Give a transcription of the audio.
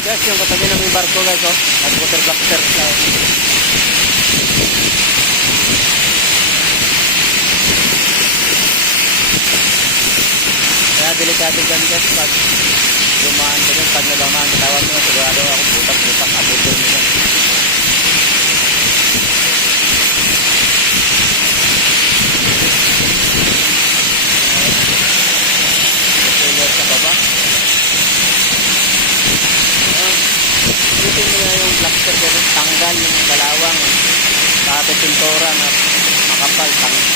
Guys, yung katabi ng barko guys, oh. Nag-water blaster siya. Kaya delikado dyan guys, pag lumaan ka dyan, pag nalamaan, tawag mo na sigurado ako, butak-butak, abutin mo dyan. Propeller sa baba. Ito nyo yung blaster, tanggal yung dalawang, pati pintura na makapal, tanggal.